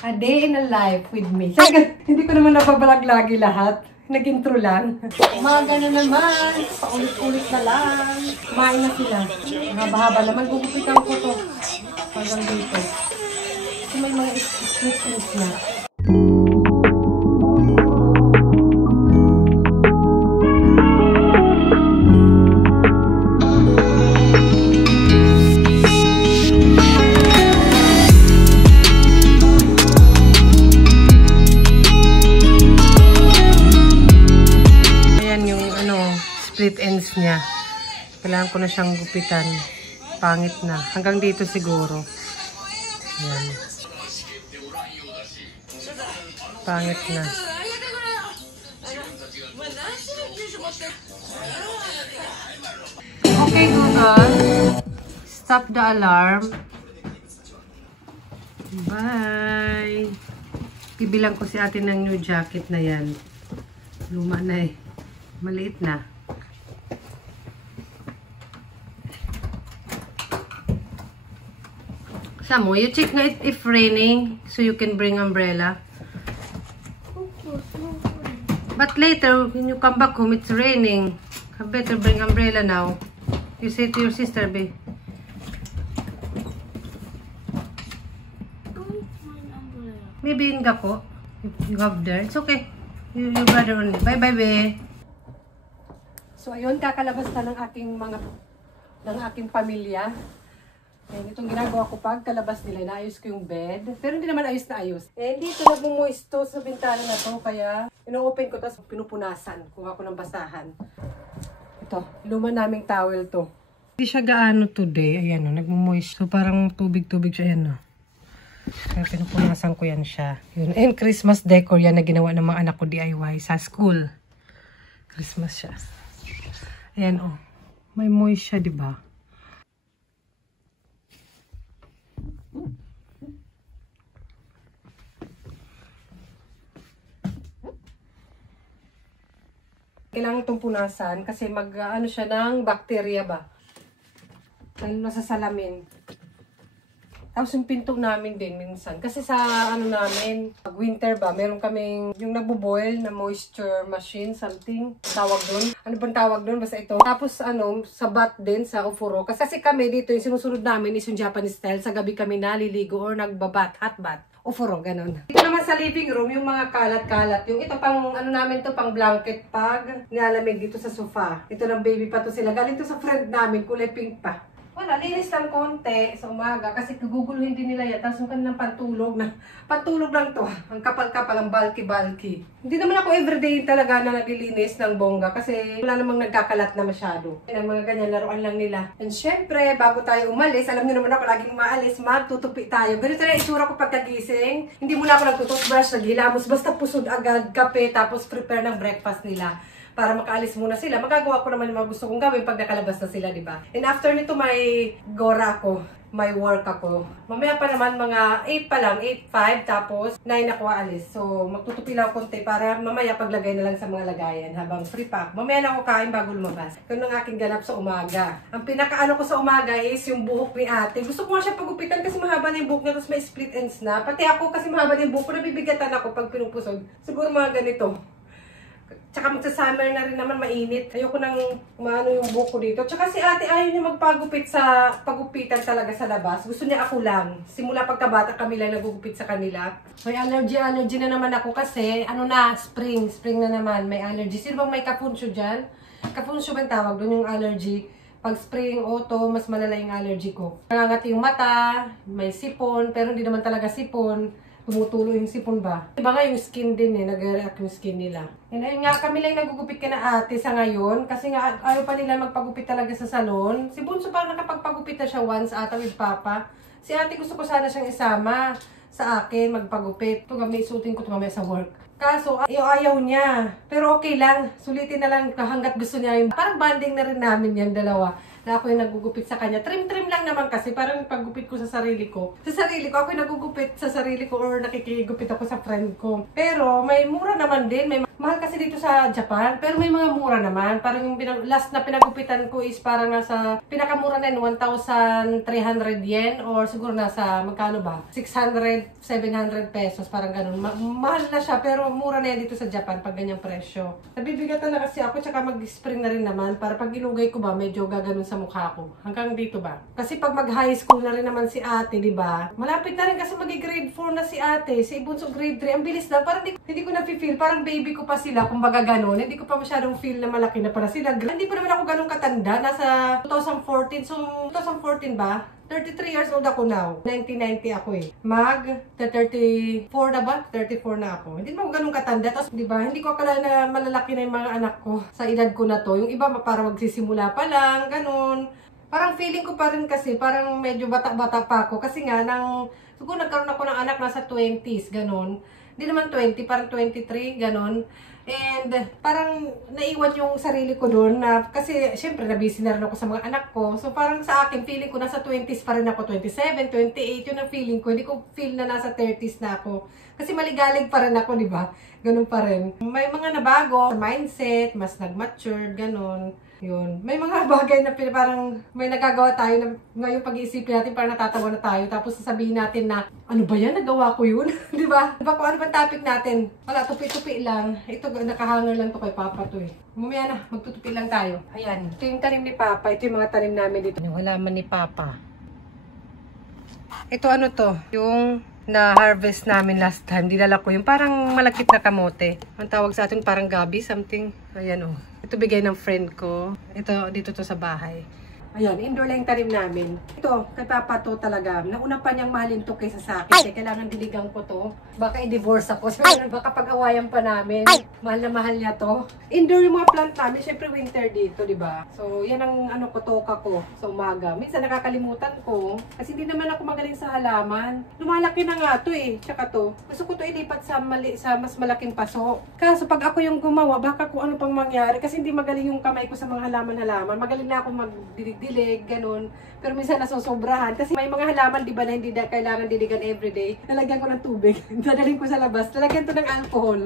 A day in a life with me. Hindi ko naman napabalag lagi lahat. Nag-intro lang. Umaga na naman. Paulit-ulit na lang. Kumain na sila. Haba-haba naman. Gugupitan ko to. Hanggang dito. Kasi may mga split na. Split ends niya. Kailangan ko na siyang gupitan. Pangit na. Hanggang dito siguro. Ayan. Pangit na. Okay, Google. Stop the alarm. Bye. Bibilang ko si ate ng new jacket na yan. Luma na eh. Maliit na. Samo, you check na if raining so you can bring umbrella. But later, when you come back home, it's raining. I better bring umbrella now. You say to your sister, babe. Maybe in Gako. You have there. It's okay. Your brother only. Bye-bye, babe. So, ayun, kakalabas na ng aking pamilya. Ayan, itong ginagawa ko pag kalabas nila, naayos ko yung bed. Pero hindi naman ayos na ayos. Eh, dito nagmumuisto sa bintana na to, kaya ino-open ko, tapos pinupunasan. Kuha ko ng basahan. Ito, luma naming towel to. Hindi siya gaano today. Ayan o, nagmumuisto. Parang tubig-tubig siya. Ayan o. Kaya pinupunasan ko yan siya. Yun. And Christmas decor yan na ginawa ng mga anak ko DIY sa school. Christmas siya. Ayan o. May moist siya, diba? Kailangan itong punasan kasi ano siya ng bakterya ba. Lalo na sa salamin. Tapos yung pinto namin din minsan. Kasi sa namin, pag winter ba, meron kaming yung nagbo-boil na moisture machine, something. Tawag doon. Ano bang tawag doon? Basta ito. Tapos sa bath din, sa ofuro. Kasi kami dito, yung sinusunod namin is yung Japanese style. Sa gabi kami naliligo or nagbabat, hot bath. Ofuro, ganun. Dito naman sa living room, yung mga kalat-kalat. Yung ito pang, namin to, pang blanket pag nilalamig dito sa sofa. Ito ng baby pa to sila. Galing to sa friend namin, kulay pink pa. Wala, linis lang konti sa umaga kasi guguluhin din nila yan. Tapos yung kanilang pantulog lang to. Ang kapal-kapal, ang bulky-bulky. Hindi naman ako everyday talaga na naglilinis ng bongga kasi wala namang nagkakalat na masyado. Ang mga ganyan, laruan lang nila. And syempre, bago tayo umalis, alam niyo naman ako laging umaalis, magtutupi tayo. Ganito na itsura ko pagkagising. Hindi muna ako nagtututbrush, naghilamos, basta pusod agad, kape, tapos prepare ng breakfast nila. Para makaalis muna sila. Magagawa ko naman yung mga gusto kong gawin pag nakalabas na sila, di ba? And after nito, may gora ako. May work ako. Mamaya pa naman, mga 8 pa lang, 8:05, tapos 9 ako aalis. So, magtutupi lang ako konti para mamaya paglagay na lang sa mga lagayan habang free pack. Mamaya na ako kain bago lumabas. Ganun ang aking ganap sa umaga. Ang pinakaano ko sa umaga is yung buhok ni ate. Gusto ko nga siya pagupitan kasi mahaba na yung buhok niya, tapos may split ends na. Pati ako kasi mahaba na yung buhok ko, nabibigatan ako pag pinupusod. Siguro mga ganito. Tsaka magsa-summer na rin naman, mainit. Ayoko nang maano yung buhok ko dito. Tsaka si ate ayaw niya magpagupit sa pagupitan talaga sa labas. Gusto niya ako lang. Simula pagkabata kami lang nagugupit sa kanila. May allergy na naman ako kasi spring na naman. May allergy. Sino bang may kapunsyo dyan? Kapunsyo ba tawag doon yung allergy? Pag spring, autumn, mas malala yung allergy ko. Nangangati yung mata, may sipon, pero hindi naman talaga sipon. Tumutulo yung sipon ba? Iba nga yung skin din nag-react yung skin nila. And ayun nga, kami lang nagugupit ka na ate sa ngayon. Kasi nga, ayaw pa nila magpagupit talaga sa salon. Si Bunso parang nakapagpagupit na siya once ata with Papa. Si ate gusto ko sana siyang isama sa akin, magpagupit. Ito kami, isutin ko ito mamaya sa work. Kaso, ayaw niya. Pero okay lang, sulitin na lang hanggat gusto niya. Parang bonding na rin namin yan, dalawa. na ako yung nagugupit sa kanya. Trim-trim lang naman kasi, parang paggupit ko sa sarili ko. Sa sarili ko, ako yung nagugupit sa sarili ko or nakikigupit ako sa friend ko. Pero may mura naman din. May mahal kasi dito sa Japan, pero may mga mura naman. Parang yung last na pinagupitan ko is parang nasa, pinakamura na yun, 1,300 yen or siguro nasa, magkano ba? 600, 700 pesos, parang ganun. Mahal na siya, pero mura na yan dito sa Japan pag ganyang presyo. Nabibigatan na kasi ako, tsaka mag-spring na rin naman para pag ilugay ko ba, medyo gaganon sa mukha ko. Hanggang dito ba? Kasi pag mag-high school na rin naman si ate, di ba? Malapit na rin kasi mag-grade 4 na si ate, si Bunso grade 3. Ang bilis na, parang hindi ko na-feel, parang baby ko pa sila, kumbaga ganon. Hindi ko pa masyadong feel na malaki na para sila. Hindi pa naman ako ganun katanda, nasa 2014. So, 2014 ba? 33 years old ako now. 1990 ako eh. 34 na ba? 34 na ako. Hindi mo ganun katanda. Tapos, di ba, hindi ko akala na malalaki na yung mga anak ko sa edad ko na to. Yung iba, parang magsisimula pa lang, ganun. Parang feeling ko pa rin kasi, parang medyo bata-bata pa ako. Kasi nga, siguro nagkaroon ako ng anak nasa 20s, ganun. Hindi naman 20, parang 23, ganun. And parang naiwan yung sarili ko doon na kasi syempre nabisi na rin ako sa mga anak ko. So parang sa akin, feeling ko nasa 20s pa rin ako, 27, 28, yun ang feeling ko. Hindi ko feel na nasa 30s na ako. Kasi maligalig pa rin ako, di ba? Ganun pa rin. May mga nabago, mindset, mas nag-mature, ganun. Yun. May mga bagay na parang may nagagawa tayo na ngayong pag-iisipin natin parang natatawa na tayo. Tapos sasabihin natin na, ano ba yan? Nagawa ko yun? Di ba? Diba kung ano ba topic natin? Wala, tupi-tupi lang. Ito, nakahanger lang to kay Papa to eh. Mamaya na, magtutupi lang tayo. Ayan. Ito yung tanim ni Papa. Ito yung mga tanim namin dito. Yung halaman ni Papa. Ito ano to? Yung na-harvest namin last time. Dinala ko yung parang malakit na kamote. Ang tawag sa atin parang gabi, something. Ayan oh. Ito bigay ng friend ko. Ito, dito to sa bahay. Ayan, indoor lang yung tanim namin. Ito, kay Papa to talaga. Nauna pa niyang mahalin to kaysa sa akin. Kaya kailangan diligang ko to. Baka i-divorce ako. So, baka pag-awayan pa namin. Mahal na mahal niya to. Indoor yung mga plant namin. Siyempre winter dito, di ba? So, yan ang ano ko, toka ko sa umaga. Minsan nakakalimutan ko. Kasi hindi naman ako magaling sa halaman. Lumalaki na nga to eh. Tsaka to. Gusto ko to ilipat sa mas malaking paso. Kaso pag ako yung gumawa, baka kung ano pang mangyari. Kasi hindi magaling yung kamay ko sa mga halaman-halaman. Magaling na ako magdilig, ganun. Pero minsan nasusobrahan. Kasi may mga halaman, di ba, na hindi kailangan diligan everyday. Nalagyan ko ng tubig. Dadaling ko sa labas. Nalagyan to ng alcohol.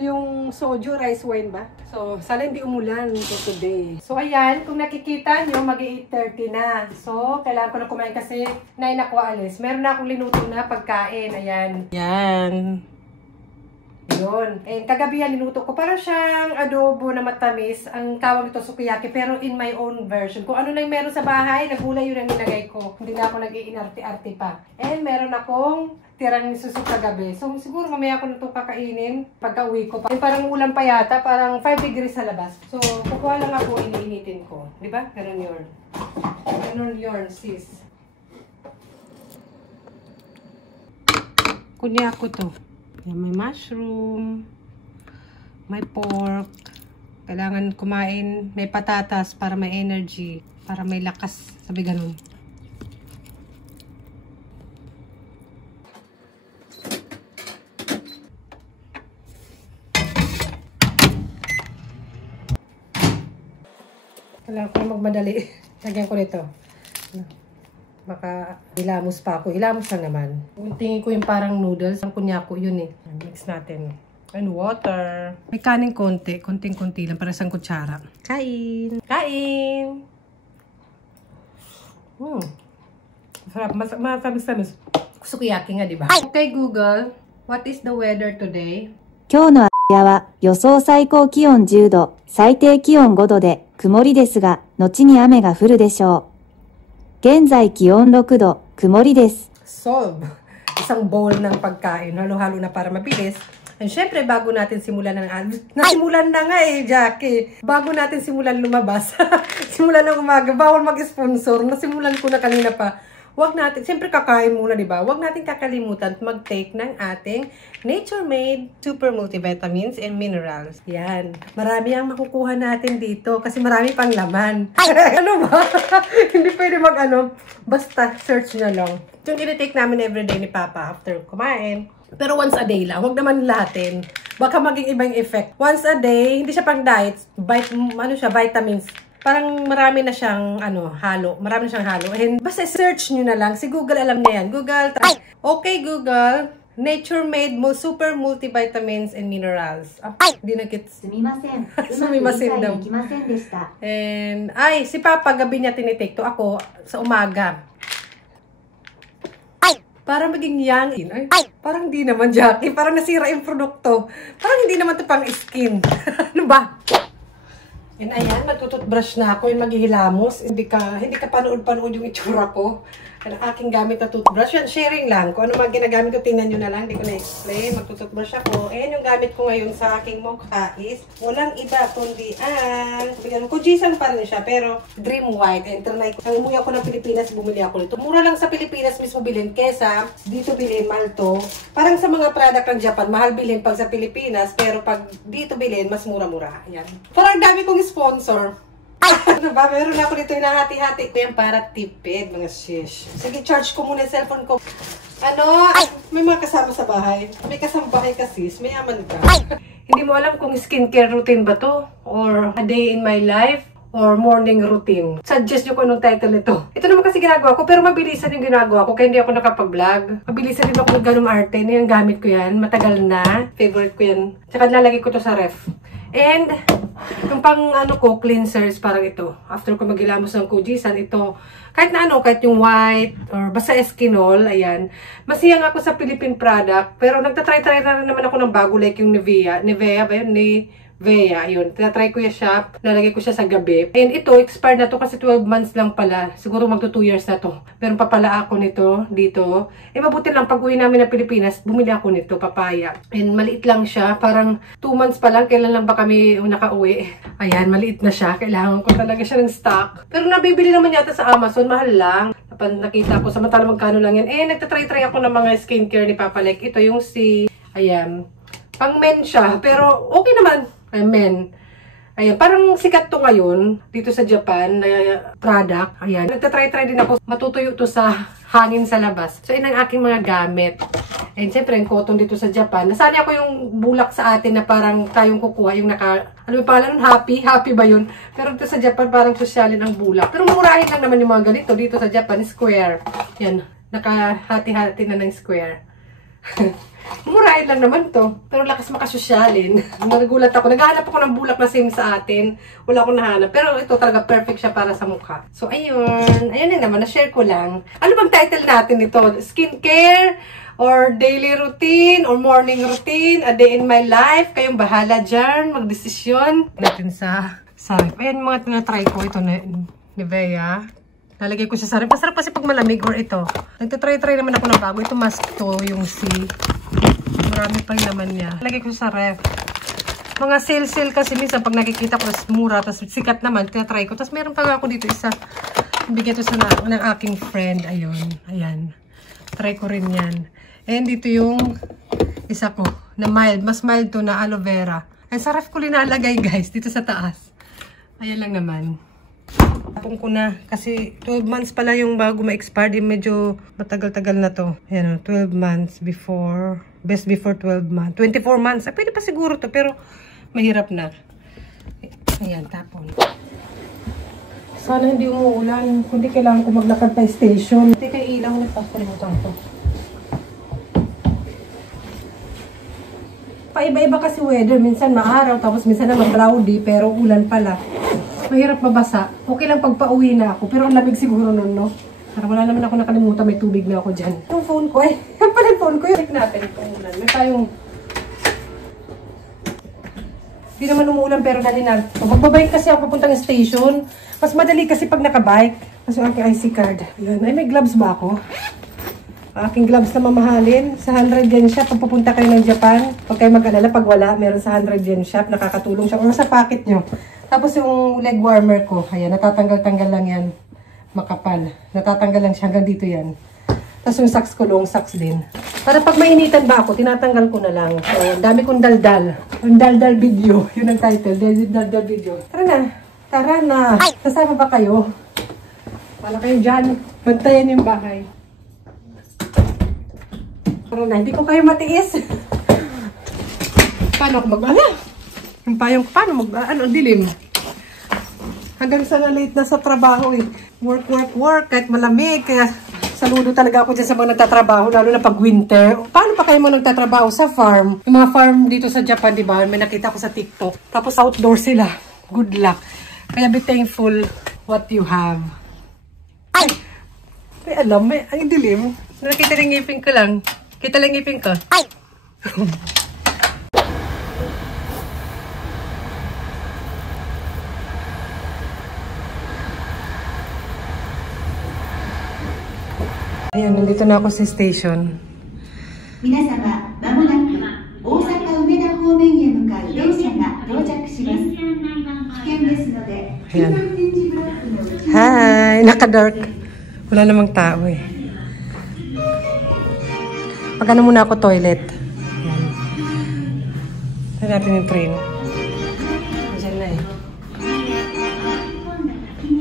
Yung soju, rice wine ba? So, sana hindi umulan for today. So, ayan. Kung nakikita nyo, mag-8:30 na. So, kailangan ko na kumain kasi 9 ako alis. Meron na akong linuto na pagkain. Ayan. Ayan. Yun. And kagabi yan, niluto ko. Parang siyang adobo na matamis. Ang tawag nito sukiyaki, pero in my own version. Kung ano na yung meron sa bahay, nagulay yun ang nilagay ko. Hindi na ako nag-iinarte-arte pa. And meron akong tirang nisusok kagabi. So, siguro mamaya ko na ito kakainin pagka uwi ko. Parang ulam pa yata, parang 5 degrees sa labas. So, kukuha lang ako, iniinitin ko. Diba? Ganun yun. Ganun yun, sis. Kunya ko to. Yan, may mushroom, may pork, kailangan kumain, may patatas para may energy, para may lakas, sabi ganun. Kailangan ko magmadali. Lagyan ko nito. Baka hilamos pa ako. Hilamos lang naman. Tingin ko yung parang noodles. Ang kunyako yun eh. Mix natin. And water. May kanin konti. Konting-konti lang. Para isang kutsara. Kain! Kain! Sarap. Matamis-tamis. Sukiyaki nga, diba? Okay, Google. What is the weather today? 今日のは予想最高気温10度、最低気温5度で曇りですが、後に雨が降るでしょう。現在気温6度、曇りです。Solve. Isang bowl ng pagkain. Halo-halo na para mabilis. And syempre, bago natin simulan nasimulan na nga eh, Jackie. Bago natin simulan lumabas. Simulan ng umaga. Bawal mag-sponsor. Nasimulan ko na kanina pa. Wag natin, siyempre kakain muna, di ba? Wag natin kakalimutan mag-take ng ating nature-made super multivitamins and minerals. Yan. Marami ang makukuha natin dito kasi marami pang laman. Ano ba? Hindi pwede basta search nyo lang. Yung tinitake namin everyday ni Papa after kumain. Pero once a day lang. Wag naman lahatin. Baka maging ibang effect. Once a day, hindi siya pang diet. Vitamins. Parang marami na siyang, halo. Marami na siyang halo. And basta search nyo na lang. Si Google alam na yan. Google, okay Google, nature-made super multivitamins and minerals. Hindi na gets. Sumimasen. Sumimasen daw. And, si Papa, gabi niya tinitake to. Ako, sa umaga. Para maging young. Parang hindi naman, Jackie. Parang nasira yung produkto. Parang hindi naman to pang skin. Ano ba? And ayan, magtututbrush na ako. Yung maghihilamos. Hindi ka panood-panood yung itsura ko. Ang aking gamit na toothbrush. Yan, sharing lang. Kung ano mga ginagamit ko, tingnan nyo na lang. Hindi ko na-explain. Magtututbrush ako. Ayan yung gamit ko ngayon sa aking mukha is walang iba kundi Kujisan pa rin siya. Pero Dream White. And trinay ko. Nang umuwi ako ng Pilipinas, bumili ako nito. Mura lang sa Pilipinas mismo bilhin. Kesa dito bilhin, mahal to. Parang sa mga product ng Japan, mahal bilhin pag sa Pilipinas. Pero pag dito bilhin, mas mura-mura. Ayan. Parang dami kong sponsor. Ano ba? Meron ako dito yung nahati-hati ko yan para tipid, mga shish. Sige, charge ko muna yung cellphone ko. May mga kasama sa bahay. May kasama bahay kasi, mayaman ka. Hindi mo alam kung skincare routine ba to? Or a day in my life? Or morning routine? Suggest nyo kung anong title nito. Ito naman kasi ginagawa ko, pero mabilisan yung ginagawa ko, kaya hindi ako nakapag-vlog. Mabilisan din ako ng ganung arte. Yung gamit ko yan, matagal na. Favorite ko yan. Tsaka nalagay ko to sa ref. And, yung pang cleansers, parang ito. After ko maghilamos ng Kujisan, ito, kahit yung white, or basta Eskinol, ayan. Masiyang ako sa Philippine product, pero nagtatry-try na rin naman ako ng bago, like yung Nivea ba yun? Nivea, yun. Tinatry ko yung shop, nalagay ko siya sa gabi. And ito, expired na to kasi 12 months lang pala. Siguro magto 2 years na to. Meron pa pala ako nito, dito. Mabuti lang, pag uwi namin na Pilipinas, bumili ako nito, papaya. And maliit lang siya, parang 2 months pa lang, kailan lang ba kami nakauwi. Ayan, maliit na siya. Kailangan ko talaga siya ng stock. Pero nabibili naman yata sa Amazon, mahal lang. Nakita ko, samantala magkano lang yan. Nagtatry-try ako ng mga skincare ni Papa. Like, ito yung ayan, pang men siya. Pero okay naman. Men. Ayan, parang sikat to ngayon dito sa Japan na product. Ayan, nagtatry-try din ako. Matutuyo to sa hangin sa labas. So, yun ang aking mga gamit. And siyempre, yung cotton dito sa Japan. Nasali ako yung bulak sa atin na parang tayong kukuha. Yung ano yung pangalan? Happy? Happy ba yun? Pero dito sa Japan, parang sosyalin ang bulak. Pero murahin lang naman yung mga ganito. Dito sa Japan, square. Yan, nakahati-hati na ng square. Murahin lang naman to. Pero lakas makasosyalin. Nagulat ako. Naghahanap ako ng bulak na same sa atin. Wala akong nahanap. Pero ito talaga perfect siya para sa mukha. So, ayun. Ayun na naman. Na-share ko lang. Ano bang title natin ito? Skincare? Or daily routine? Or morning routine? A day in my life? Kayong bahala dyan. Magdesisyon. Natin sa ayan mga tinatry ko. Ito na Nivea. Lalagay ko siya sa ref. Masarap kasi pag malamig or ito. Nagtatry-try naman ako ng bago. Ito mask to, yung marami pa yung laman niya. Lalagay ko sa ref. Mga sale kasi minsan pag nakikita ko tas mura, tas sikat naman, tinatry ko. Tas meron pa nga ako dito isa. Bigyan to sa ng aking friend. Ayun. Ayan. Try ko rin yan. And dito yung isa ko na mild. Mas mild to na aloe vera. Ay, sa ref ko linalagay guys. Dito sa taas. Ayan lang naman. Tapong ko na kasi 12 months pala yung bago ma-expire. Medyo matagal-tagal na to. Ayan, 12 months before. Best before 12 months. 24 months. Pwede pa siguro to pero mahirap na. Ayan, tapon. Sana hindi umuulan. Kundi kailangan ko maglakad pa station. Hindi kayo ilaw. Nagpapalimutan ko. Paiba-iba kasi weather. Minsan maaraw. Tapos minsan naman cloudy. Pero ulan pala. Mahirap mabasa. Okay lang pag pauwi na ako. Pero ang lamig siguro nun, no? Parang wala naman ako nakalimutan. May tubig na ako dyan. Yung phone ko eh. Yan pala yung phone ko. Check natin itong ulan. May tayong... Hindi naman umuulan pero dali na. Magbabike kasi ako papuntang station. Mas madali kasi pag nakabike. Kasi yung aking IC card. Yan. Ay, may gloves ba ako? Aking gloves na mamahalin. Sa 100 yen shop. Pag pupunta kayo ng Japan. Pag kayo mag-alala, pag wala, meron sa 100 yen shop. Nakakatulong siya. O sa pocket nyo. Tapos yung leg warmer ko, ayan, natatanggal-tanggal lang yan. Makapal. Natatanggal lang siya hanggang dito yan. Tapos yung socks ko, long socks din. Para pag mainitan ba ako, tinatanggal ko na lang. So, dami kong daldal. Yung daldal video. Yun ang title. Daldal video. Tara na. Tara na. Kasama ba kayo? Wala kayo dyan. Bantayan yung bahay. Tara na. Hindi ko kayo matiis. Paano ako mag-ala? Yung payong, paano mag-ano? Dilim. Hanggang sa na-late na sa trabaho eh. Work, work, work. Kahit malamig. Kaya saludo talaga ako dyan sa mga nagtatrabaho. Lalo na pag winter. Paano pa kayo mga nagtatrabaho sa farm? Yung mga farm dito sa Japan, di ba? May nakita ko sa TikTok. Tapos outdoor sila. Good luck. Kaya be thankful what you have. Ay! May alam. Ay, dilim. Nakita rin ngipin ko lang. Kita lang ngipin ko. Ay! Ayan, nandito na ako sa station. 皆様、まもなく大阪梅田方面へ向かう電車が到着します。危険ですので、Ayan. 点字ブロックの内側 Hi! Naka-dark. Wala namang tao eh. Pag-ano muna ako toilet. Ayan. Saan natin yung train? Diyan na eh.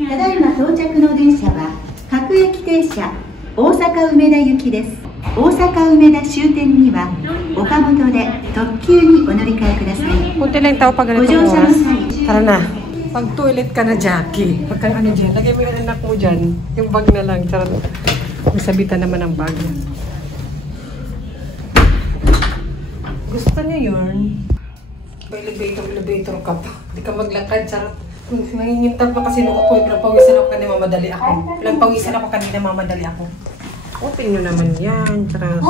ただいま到着の電車は各駅停車大阪梅田行きです。大阪梅田終点には岡本で特急にお乗り換えください。 Punti lang tao pag ganitong oras. Tara na. Pag toilet ka na, Jackie. Pag kang ano dyan, lagay mo yung anak mo dyan. Yung bag na lang. Tara na. May sabitan naman ang bag. Gusto niya yun. Elevator ka pa. Hindi ka maglakad. Charot. Nangingintab pa kasi nung ako. Pinagpawisan ako kanina mamadali ako. Pinagpawisan ako kanina mamadali ako. Open nyo naman yan. Charot.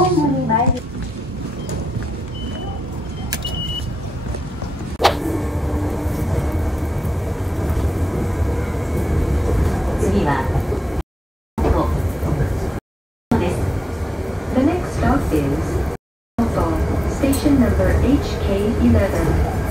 次はです。 The next stop is Kyoto, station number HK11.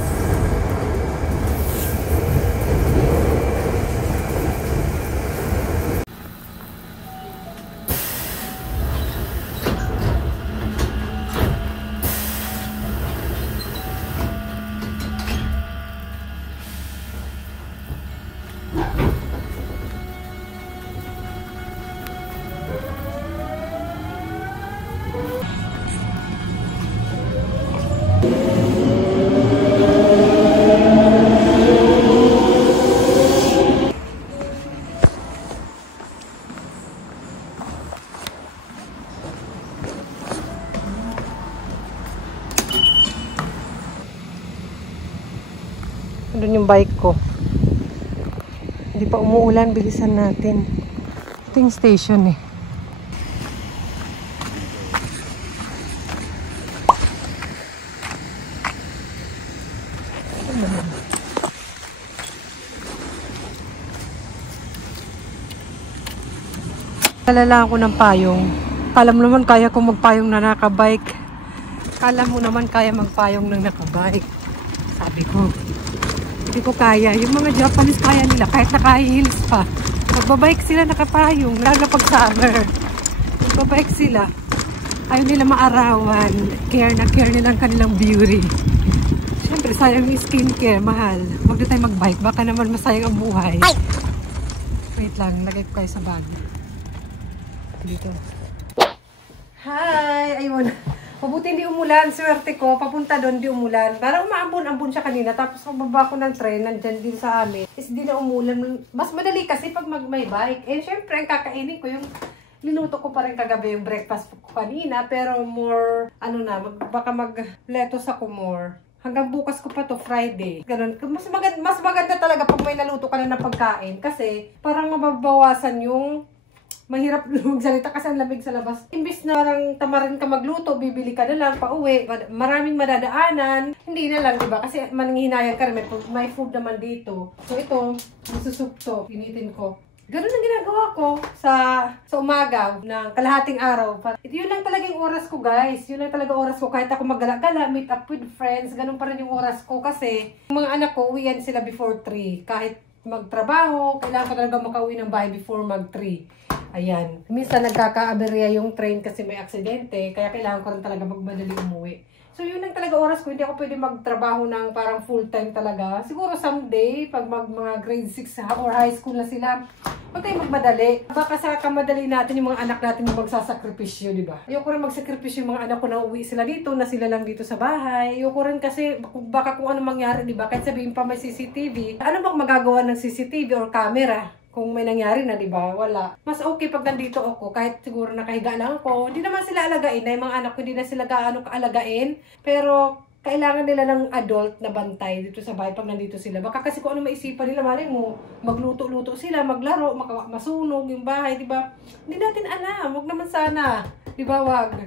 Doon yung bike ko. Hindi pa umuulan, bilisan natin. Ito yung station eh. Kalala ako ng payong. Kala mo naman kaya kong magpayong na nakabike. Kala mo naman kaya magpayong ng nakabike. Sabi ko, hindi ko kaya. Yung mga Japanese kaya nila, kahit naka-heels pa. Magbabike sila nakapayong, lalo na pag summer. Magbabike sila. Ayaw nila maarawan. Care na care nila ang kanilang beauty. Siyempre, sayang yung skincare, mahal. Huwag na tayo magbike, baka naman masayang ang buhay. Wait lang, lagay ko kayo sa bag. Dito. Hi! Ayun. Mabuti hindi umulan. Swerte ko. Papunta doon, di umulan. Parang umaambon-ambon siya kanina. Tapos pababa ko ng tren, nandyan din sa amin. Is di na umulan. Mas madali kasi pag may bike. Eh, syempre, ang kakainin ko yung linuto ko pa rin kagabi yung breakfast ko kanina. Pero more, ano na, baka mag-lettuce ako more. Hanggang bukas ko pa to, Friday. Ganun. Mas maganda talaga pag may naluto ka na ng pagkain. Kasi parang mababawasan yung mahirap magsalita kasi ang lamig sa labas. Imbis na parang tamarin ka magluto, bibili ka na lang, pauwi, maraming madadaanan, hindi na lang, diba? Kasi mananghinayang ka rin, may food naman dito. So ito, masusup to, pinitin ko. Ganun ang ginagawa ko sa umaga ng kalahating araw. Yun lang talaga yung oras ko, guys. Yun lang talaga oras ko. Kahit ako maggala-gala, meet up with friends, ganun pa rin yung oras ko. Kasi yung mga anak ko, uwian sila before 3. Kahit magtrabaho, kailangan ko talaga makauwi ng bahay before mag 3. Ayan. Minsan nagkaka-aberya yung train kasi may aksidente, kaya kailangan ko rin talaga magmadali umuwi. So, yun lang talaga oras ko. Hindi ako pwede magtrabaho ng parang full-time talaga. Siguro someday, pag mga grade 6 or high school na sila, huwag tayo magmadali. Baka sa kamadali natin yung mga anak natin yung magsasakripisyo, di ba? Ayoko rin magsakripisyo yung mga anak ko na uwi sila dito, na sila lang dito sa bahay. Ayoko rin kasi baka kung ano mangyari, di ba? Kahit sabihin pa may CCTV. Ano bang magagawa ng CCTV or camera? Kung may nangyari na, di ba? Wala. Mas okay pag nandito ako, kahit siguro nakahiga lang ako. Hindi naman sila alagain, na yung mga anak ko, hindi na sila gaano kaalagain. Pero, kailangan nila ng adult na bantay dito sa bahay pag nandito sila. Baka kasi kung ano maisipan nila, malay mo, magluto-luto sila, maglaro, masunog yung bahay, di ba? Hindi natin alam. Wag naman sana. Di ba? Wag.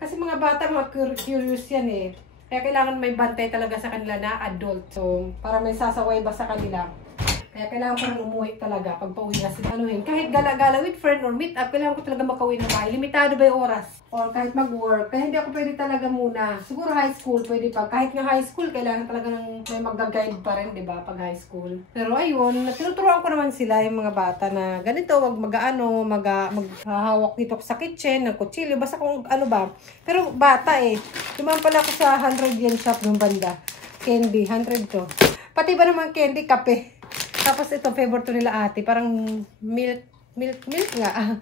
Kasi mga bata, mga curious yan eh. Kaya kailangan may bantay talaga sa kanila na adult. So, para may sasaway ba sa kanila. Kaya kailangan ko rin umuwi talaga pag pauwi na sila. Kahit gala-gala with friend or meet up, kailangan ko talaga makauwi ng bahay. Limitado ba yung oras? Or kahit mag-work. Kaya hindi ako pwede talaga muna. Siguro high school, pwede pa. Kahit nga high school, kailangan talaga ng may mag-guide pa rin, di ba? Pag high school. Pero ayun, tinuturuan ko naman sila, yung mga bata na ganito, wag maghahawak dito sa kitchen, ng kutsilyo, basta kung ano ba. Pero bata eh. Dumaan pala ako sa 100 yen shop ng banda. Candy, 100 to. Pati ba naman candy, kape. Tapos ito, favorite to nila ate. Parang milk nga.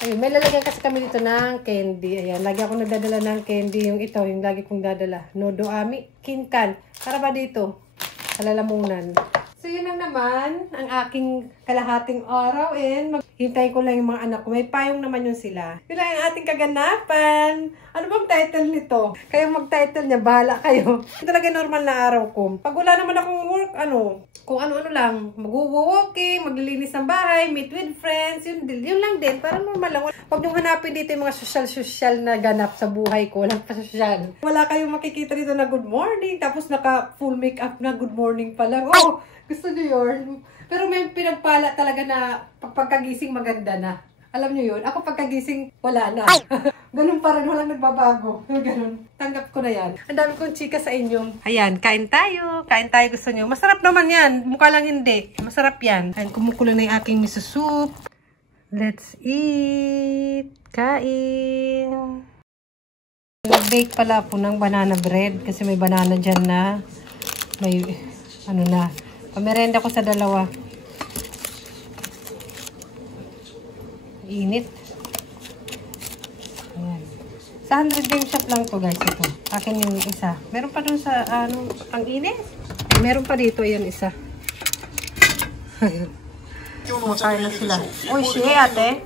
Ayun, may lalagyan kasi kami dito ng candy. Ayan, lagi ako nagdadala ng candy. Yung ito, yung lagi kong dadala. Nodo Ami, Kinkan. Para ba dito? Kalalamunan. So, yun lang naman ang aking kalahating araw. And maghintay ko lang yung mga anak ko. May payong naman yun sila. Yun lang ang ating kaganapan. Ano bang title nito? Kayo mag-title niya, bahala kayo. Ito talaga normal na araw ko. Pag wala naman akong work, kung ano-ano lang, mag-walking, maglilinis ng bahay, meet with friends, yun lang din, para normal lang. Huwag niyong hanapin dito yung mga social na ganap sa buhay ko, walang pa-social. Wala kayong makikita dito na good morning, tapos naka-full makeup na good morning pa lang. Oh, gusto niyo yun? Pero may pinagpala talaga na pagkagising maganda na. Alam niyo yun? Ako pagkagising, wala na. Ganun pa rin, walang nagbabago. Ganun. Tanggap ko na yan. Ang dami kong chika sa inyo. Ayan, kain tayo. Kain tayo gusto nyo. Masarap naman yan. Mukha lang hindi. Masarap yan. Ayan, kumukulo na yung aking miso soup. Let's eat. Kain. Nag-bake pala po ng banana bread. Kasi may banana dyan na. May, pamerenda ko sa dalawa. Init. Ayan. Sa 100 yen shop lang to guys. Ito. Akin yung isa. Meron pa dun sa, ang init. Meron pa dito. Ayan, isa. Kumakain na sila. Oishi, ate.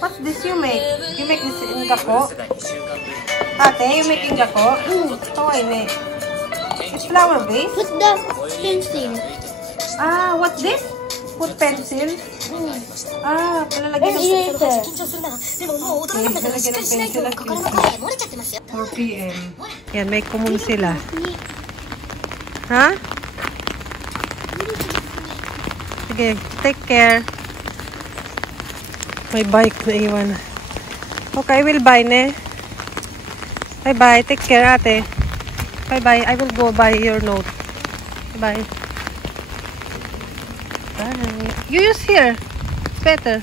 What's this you make? You make this in gako? Ate, you make in gako? Kawaii ne. It's flower based? Put the pencil. Ah, what's this? Put pencil? Palalagyan ng eraser. 4 p.m. Yan, may kumun sila. Ha? Sige, take care. May bike na iwan. Okay, I will buy, ne? Bye-bye. Take care, ate. Bye-bye. I will go buy your note. Bye. Bye. You use here. It's better.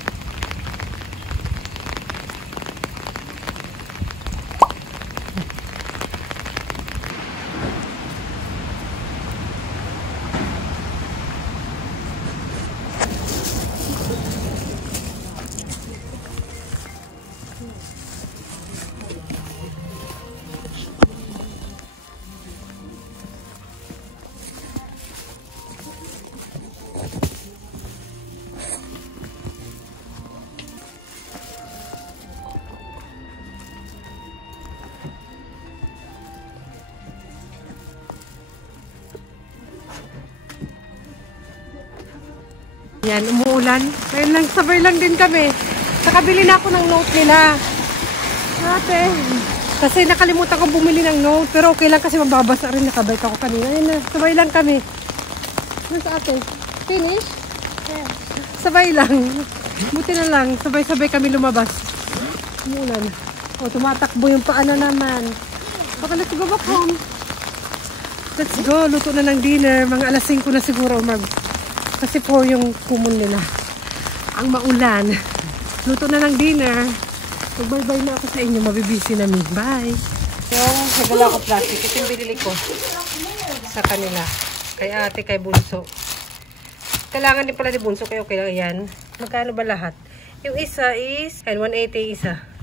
Yan, umuulan. Ayun lang, sabay lang din kami. Nakabili na ako ng note nila. Ate. Kasi nakalimutan ko bumili ng note. Pero okay lang kasi mababasa rin. Nakabike ako kanina. Ayun na, sabay lang kami. Ano sa ate? Finish? Yeah. Sabay lang. Buti na lang. Sabay-sabay kami lumabas. Umuulan. O, tumatakbo yung paano naman. Baka let's go back home. Let's go. Luto na ng dinner. Mga alas 5 na siguro kasi po yung kumun nila. Ang maulan. Luto na ng dinner. Mag-bye-bye na ako sa inyo. Mabibisi na mi. Bye! Yung nagala ko plastic, ito yung binili ko sa kanila. Kay ate, kay bunso. Kailangan din pala ni bunso, kaya okay lang yan. Magkano ba lahat? Yung isa is, 180 isa.